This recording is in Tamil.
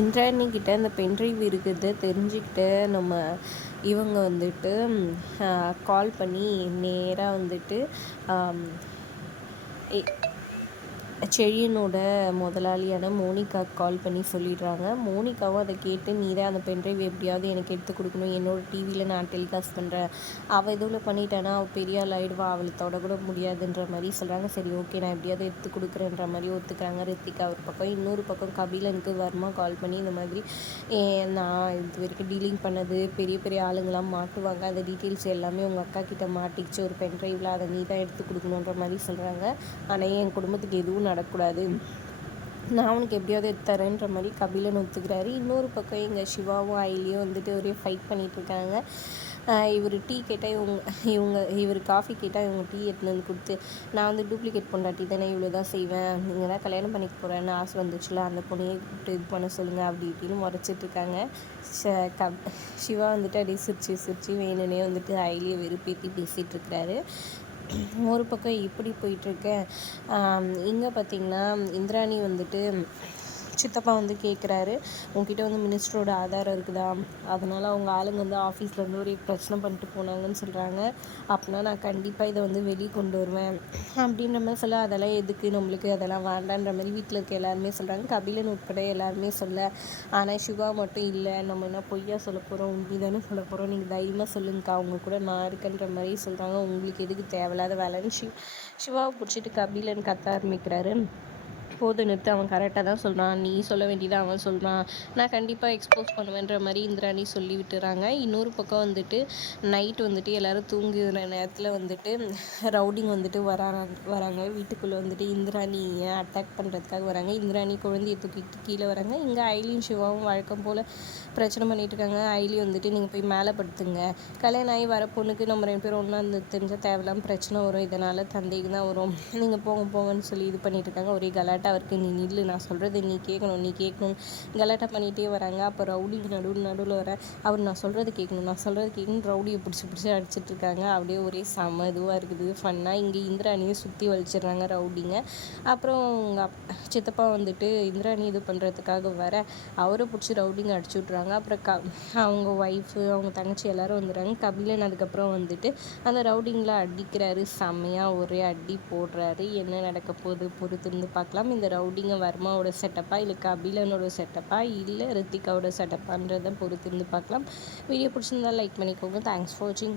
இந்திராணிக்கிட்ட அந்த பென்ட்ரைவ் இருக்கிறத தெரிஞ்சுக்கிட்டு இவங்க வந்துட்டு கால் பண்ணி நேராக வந்துட்டு செழியனோட முதலாளியான மோனிகாவுக்கு கால் பண்ணி சொல்லிடுறாங்க. மோனிகாவும் அதை கேட்டு நீ தான் அந்த பென்ட்ரைவ் எப்படியாவது எனக்கு எடுத்து கொடுக்கணும், என்னோடய டிவியில் நான் டெலிகாஸ்ட் பண்ணுறேன், அவள் எதுவும் பண்ணிட்டானா அவள் பெரிய ஆள் ஆகிடுவா, அவளை தொடக்கூட முடியாதுன்ற மாதிரி சொல்கிறாங்க. சரி ஓகே நான் எப்படியாவது எடுத்து கொடுக்குறேன்ற மாதிரி ஒத்துக்கிறாங்க ரித்திகா ஒரு பக்கம். இன்னொரு பக்கம் கபிலனுக்கு வர்மா கால் பண்ணி இந்த மாதிரி நான் இது வரைக்கும் டீலிங் பண்ணது பெரிய பெரிய ஆளுங்களாம் மாட்டுவாங்க, அந்த டீட்டெயில்ஸ் எல்லாமே உங்கள் அக்கா கிட்ட மாட்டிச்சு ஒரு பென்ட்ரைவில், அதை நீ தான் எடுத்து கொடுக்கணுன்ற மாதிரி சொல்கிறாங்க. ஆனால் என் குடும்பத்துக்கு எதுவும் நடக்கூடாது, நான் அவனுக்கு எப்படியாவது எடுத்துறேன்ற மாதிரி கபிலன் ஒத்துக்கிறாரு. இன்னொரு பக்கம் எங்கள் சிவாவும் ஆயிலியும் வந்துட்டு ஒரே ஃபைட் பண்ணிகிட்ருக்காங்க. இவர் டீ கேட்டால் இவர் காஃபி கேட்டால் இவங்க டீ எடுத்துன்னு வந்து கொடுத்து, நான் வந்து டூப்ளிகேட் பொண்டாட்டி தானே இவ்வளோ தான் செய்வேன், நீங்கள் தான் கல்யாணம் பண்ணிக்க போகிறேன்னு ஆசை வந்துச்சுல, அந்த பொண்ணையே கூப்பிட்டு இது பண்ண சொல்லுங்கள் அப்படி இப்படின்னு முறைச்சிட்ருக்காங்க. சிவா வந்துட்டு அப்படியே சிரிச்சு வேணுன்னே வந்துட்டு ஆயிலியை வெறுப்பேற்றி பேசிகிட்ருக்கிறாரு. ஒரு பக்கம் இப்படி போயிட்டுருக்கேன். இங்கே பார்த்திங்கன்னா இந்திராணி வந்துட்டு சித்தப்பா வந்து கேட்குறாரு, உங்ககிட்ட வந்து மினிஸ்டரோட ஆதாரம் இருக்குதா, அதனால் அவங்க ஆளுங்க வந்து ஆஃபீஸ்லேருந்து ஒரு பிரச்சனை பண்ணிட்டு போனாங்கன்னு சொல்கிறாங்க, அப்படின்னா நான் கண்டிப்பாக இதை வந்து வெளியே கொண்டு வருவேன் அப்படின்ற மாதிரி சொல்ல, அதெல்லாம் எதுக்கு நம்மளுக்கு, அதெல்லாம் வேண்டான்ற மாதிரி வீட்டில் இருக்க எல்லாருமே சொல்கிறாங்க, கபிலன் உட்பட எல்லாருமே சொல்ல. ஆனால் சிவா மட்டும் இல்லை, நம்ம என்ன பொய்யா சொல்ல போகிறோம், உண்மை தானே சொல்ல போகிறோம், நீங்கள் தைரியமாக சொல்லுங்கக்கா, அவங்க கூட நான் இருக்கேன்ற மாதிரி சொல்கிறாங்க. உங்களுக்கு எதுக்கு தேவையில்லாத வேலைன்னு சிவாவை பிடிச்சிட்டு கபிலன் கத்த ஆரம்பிக்கிறாரு. போது நிறுத்து, அவன் கரெக்டாக தான் சொல்கிறான், நீ சொல்ல வேண்டியதை அவன் சொல்கிறான், நான் கண்டிப்பாக எக்ஸ்போஸ் பண்ணுவேன்ற மாதிரி இந்திராணி சொல்லி விட்டுறாங்க. இன்னொரு பக்கம் வந்துட்டு நைட்டு வந்துட்டு எல்லோரும் தூங்குகிற நேரத்தில் வந்துட்டு ரவுடிங் வந்துட்டு வராங்க வீட்டுக்குள்ளே வந்துட்டு இந்திராணியை அட்டாக் பண்ணுறதுக்காக வராங்க. இந்திராணி குழந்தையை தூக்கிட்டு கீழே வராங்க. இங்கே ஐலியும் சிவாவும் வழக்கம் போல் பிரச்சனை பண்ணிகிட்டு இருக்காங்க. ஐலி வந்துட்டு நீங்கள் போய் மேலே படுத்துங்க, கல்யாணம் ஆகி வர பொண்ணுக்கு நம்ம 2 பேரும் ஒன்றா இருந்து தெரிஞ்சால் தேவையில்லாமல் பிரச்சனை வரும், இதனால் சந்தேகம் தான் வரும், நீங்கள் போங்கன்னு சொல்லி இது பண்ணிகிட்டு இருக்காங்க. ஒரே கலாட்டா அவருக்கு, நீ நில்லு, நான் சொல்கிறது நீ கேட்கணும் கலாட்டா பண்ணிகிட்டே வராங்க. அப்போ ரவுடிக்கு நடுவில் வர அவர் நான் சொல்கிறது கேட்கணும் ரவுடியை பிடிச்சி அடிச்சிட்ருக்காங்க. அப்படியே ஒரே செம இதுவாக இருக்குது, ஃபன்னாக. இங்கே இந்திராணியை சுற்றி வலிச்சிடுறாங்க ரவுடிங்க. அப்புறம் உங்கள் சித்தப்பா வந்துட்டு இந்திராணி இது பண்ணுறதுக்காக வர அவரை பிடிச்சி ரவுடிங்க அடிச்சு விட்றாங்க. அப்புறம் அவங்க ஒய்ஃபு அவங்க தங்கச்சி எல்லோரும் வந்துடுறாங்க. கபிலன் அதுக்கப்புறம் வந்துட்டு அந்த ரவுடிங்களை அடிக்கிறாரு, செம்மையாக ஒரே அடி போடுறாரு. என்ன நடக்க போகுது பொறுத்திருந்து பார்க்கலாம். இந்த ரவுடிங்க வர்மாவோட செட்டப்பா இல்லை கபிலனோட செட்டப்பா இல்லை ரித்திகாவோட செட்டப்பான்றதை பொறுத்திருந்து பார்க்கலாம். வீடியோ பிடிச்சிருந்தால் லைக் பண்ணிக்கோங்க. தேங்க்ஸ் ஃபார் வாட்சிங்.